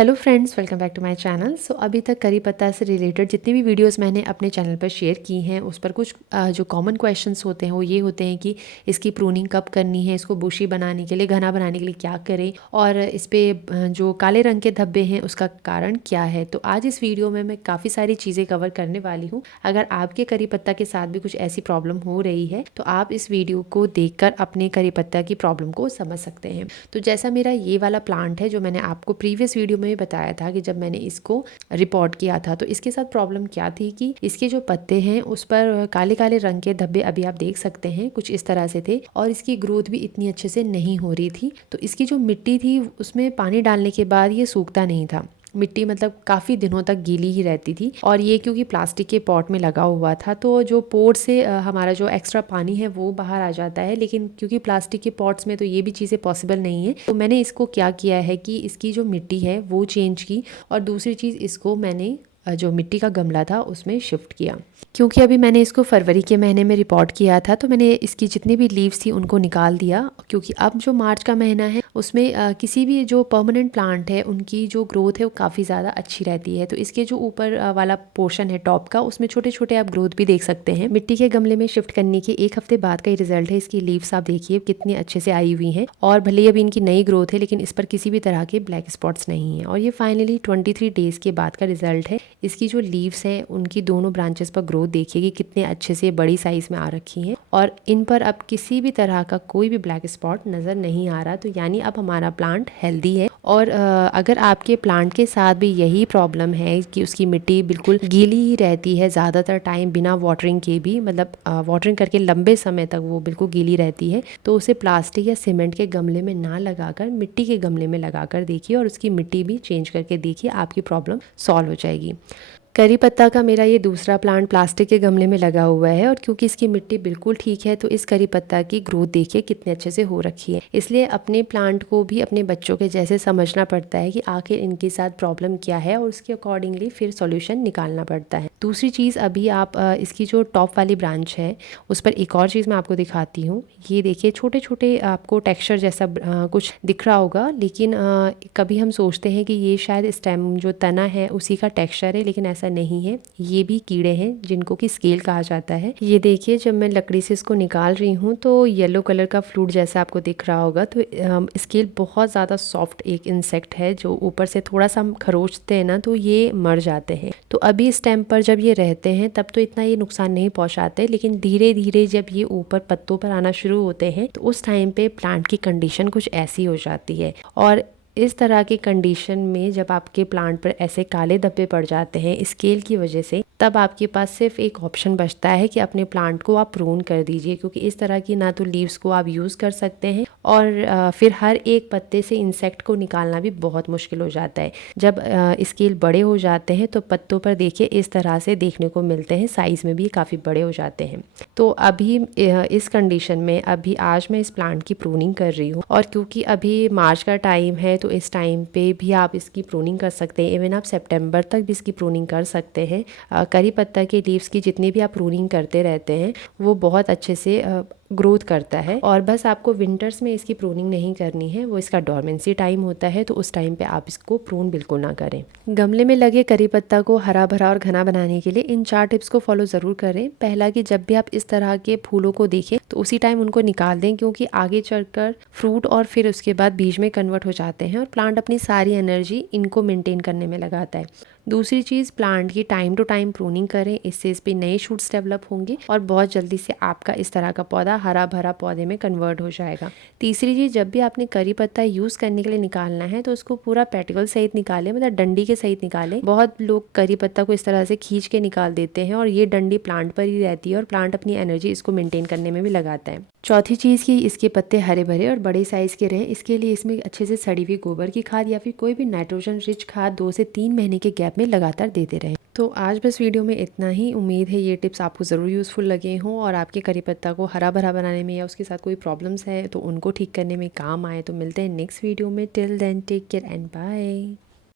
Hello friends, welcome back to my channel. So अभी तक करी पत्ता से रिलेटेड जितनी भी वीडियोस मैंने अपने चैनल पर शेयर की हैं उस पर कुछ जो कॉमन क्वेश्चंस होते हैं वो ये होते हैं कि इसकी प्रूनिंग कब करनी है, इसको बुशी बनाने के लिए, घना बनाने के लिए क्या करें, और इस पर जो काले रंग के धब्बे हैं उसका कारण क्या है। तो आज इस वीडियो में मैं काफ़ी सारी चीज़ें कवर करने वाली हूँ। अगर आपके करी पत्ता के साथ भी कुछ ऐसी प्रॉब्लम हो रही है तो आप इस वीडियो को देखकर अपने करी पत्ता की प्रॉब्लम को समझ सकते हैं। तो जैसा मेरा ये वाला प्लांट है जो मैंने आपको प्रीवियस वीडियो में भी बताया था कि जब मैंने इसको रिपोर्ट किया था तो इसके साथ प्रॉब्लम क्या थी कि इसके जो पत्ते हैं उस पर काले काले रंग के धब्बे अभी आप देख सकते हैं कुछ इस तरह से थे, और इसकी ग्रोथ भी इतनी अच्छे से नहीं हो रही थी। तो इसकी जो मिट्टी थी उसमें पानी डालने के बाद ये सूखता नहीं था। मिट्टी मतलब काफ़ी दिनों तक गीली ही रहती थी, और ये क्योंकि प्लास्टिक के पॉट में लगा हुआ था तो जो पोर से हमारा जो एक्स्ट्रा पानी है वो बाहर आ जाता है, लेकिन क्योंकि प्लास्टिक के पॉट्स में तो ये भी चीज़ें पॉसिबल नहीं है। तो मैंने इसको क्या किया है कि इसकी जो मिट्टी है वो चेंज की, और दूसरी चीज़ इसको मैंने जो मिट्टी का गमला था उसमें शिफ्ट किया। क्योंकि अभी मैंने इसको फरवरी के महीने में रिपोर्ट किया था तो मैंने इसकी जितनी भी लीव्स थी उनको निकाल दिया, क्योंकि अब जो मार्च का महीना है उसमें किसी भी जो परमानेंट प्लांट है उनकी जो ग्रोथ है वो काफ़ी ज़्यादा अच्छी रहती है। तो इसके जो ऊपर वाला पोर्शन है टॉप का उसमें छोटे छोटे आप ग्रोथ भी देख सकते हैं। मिट्टी के गमले में शिफ्ट करने के 1 हफ्ते बाद का ही रिजल्ट है। इसकी लीव्स आप देखिए कितनी अच्छे से आई हुई हैं, और भले ही अभी इनकी नई ग्रोथ है लेकिन इस पर किसी भी तरह के ब्लैक स्पॉट्स नहीं है। और ये फाइनली 23 डेज के बाद का रिजल्ट है। इसकी जो लीव्स है उनकी दोनों ब्रांचेस पर ग्रोथ देखिए कि कितने अच्छे से बड़ी साइज में आ रखी हैं, और इन पर अब किसी भी तरह का कोई भी ब्लैक स्पॉट नज़र नहीं आ रहा। तो यानी अब हमारा प्लांट हेल्दी है। और अगर आपके प्लांट के साथ भी यही प्रॉब्लम है कि उसकी मिट्टी बिल्कुल गीली ही रहती है ज़्यादातर टाइम बिना वाटरिंग के भी, मतलब वाटरिंग करके लंबे समय तक वो बिल्कुल गीली रहती है, तो उसे प्लास्टिक या सीमेंट के गमले में ना लगाकर मिट्टी के गमले में लगाकर देखिए, और उसकी मिट्टी भी चेंज करके देखिए, आपकी प्रॉब्लम सॉल्व हो जाएगी। करी पत्ता का मेरा ये दूसरा प्लांट प्लास्टिक के गमले में लगा हुआ है, और क्योंकि इसकी मिट्टी बिल्कुल ठीक है तो इस करी पत्ता की ग्रोथ देखिए कितने अच्छे से हो रखी है। इसलिए अपने प्लांट को भी अपने बच्चों के जैसे समझना पड़ता है कि आखिर इनके साथ प्रॉब्लम क्या है, और उसके अकॉर्डिंगली फिर सॉल्यूशन निकालना पड़ता है। दूसरी चीज़, अभी आप इसकी जो टॉप वाली ब्रांच है उस पर एक और चीज़ मैं आपको दिखाती हूँ। ये देखिए छोटे छोटे आपको टेक्स्चर जैसा कुछ दिख रहा होगा, लेकिन कभी हम सोचते हैं कि ये शायद स्टेम जो तना है उसी का टेक्स्चर है, लेकिन ऐसा नहीं है। ये भी कीड़े हैं जिनको कि स्केल कहा जाता है। ये देखिए जब मैं लकड़ी से इसको निकाल रही हूँ तो येलो कलर का फ्लूट जैसा आपको दिख रहा होगा। तो स्केल बहुत ज़्यादा सॉफ्ट एक इंसेक्ट है जो ऊपर से थोड़ा सा हम खरोचते हैं ना तो ये मर जाते हैं। तो अभी स्टेम पर जब ये रहते हैं तब तो इतना ये नुकसान नहीं पहुंचाते, लेकिन धीरे धीरे जब ये ऊपर पत्तों पर आना शुरू होते हैं तो उस टाइम पे प्लांट की कंडीशन कुछ ऐसी हो जाती है। और इस तरह की कंडीशन में जब आपके प्लांट पर ऐसे काले धब्बे पड़ जाते हैं स्केल की वजह से, तब आपके पास सिर्फ एक ऑप्शन बचता है कि अपने प्लांट को आप प्रून कर दीजिए, क्योंकि इस तरह की ना तो लीव्स को आप यूज़ कर सकते हैं, और फिर हर एक पत्ते से इंसेक्ट को निकालना भी बहुत मुश्किल हो जाता है। जब स्केल बड़े हो जाते हैं तो पत्तों पर देखिए इस तरह से देखने को मिलते हैं, साइज़ में भी काफ़ी बड़े हो जाते हैं। तो अभी इस कंडीशन में अभी आज मैं इस प्लांट की प्रूनिंग कर रही हूँ, और क्योंकि अभी मार्च का टाइम है तो इस टाइम पे भी आप इसकी प्रूनिंग कर सकते हैं। इवन आप सितंबर तक भी इसकी प्रूनिंग कर सकते हैं। करी पत्ता के लीव्स की जितनी भी आप प्रूनिंग करते रहते हैं वो बहुत अच्छे से ग्रोथ करता है। और बस आपको विंटर्स में इसकी प्रूनिंग नहीं करनी है, वो इसका डॉर्मेंसी टाइम होता है, तो उस टाइम पे आप इसको प्रून बिल्कुल ना करें। गमले में लगे करी पत्ता को हरा भरा और घना बनाने के लिए इन 4 टिप्स को फॉलो ज़रूर करें। पहला कि जब भी आप इस तरह के फूलों को देखें तो उसी टाइम उनको निकाल दें, क्योंकि आगे चलकर फ्रूट और फिर उसके बाद बीज में कन्वर्ट हो जाते हैं, और प्लांट अपनी सारी एनर्जी इनको मेंटेन करने में लगाता है। दूसरी चीज़, प्लांट की टाइम टू टाइम प्रूनिंग करें, इससे इस पे नए शूट्स डेवलप होंगे और बहुत जल्दी से आपका इस तरह का पौधा हरा भरा पौधे में कन्वर्ट हो जाएगा। तीसरी चीज़, जब भी आपने करी पत्ता यूज़ करने के लिए निकालना है तो उसको पूरा पेटिकल सहित निकालें, मतलब डंडी के सहित निकालें। बहुत लोग करी पत्ता को इस तरह से खींच के निकाल देते हैं, और ये डंडी प्लांट पर ही रहती है, और प्लांट अपनी एनर्जी इसको मेंटेन करने में भी लगाता है। चौथी चीज़ कि इसके पत्ते हरे भरे और बड़े साइज़ के रहें, इसके लिए इसमें अच्छे से सड़ी हुई गोबर की खाद या फिर कोई भी नाइट्रोजन रिच खाद 2 से 3 महीने के गैप में लगातार देते रहें। तो आज बस वीडियो में इतना ही। उम्मीद है ये टिप्स आपको ज़रूर यूज़फुल लगे हों, और आपके करी पत्ता को हरा भरा बनाने में या उसके साथ कोई प्रॉब्लम्स है तो उनको ठीक करने में काम आए। तो मिलते हैं नेक्स्ट वीडियो में। Till then take care and bye.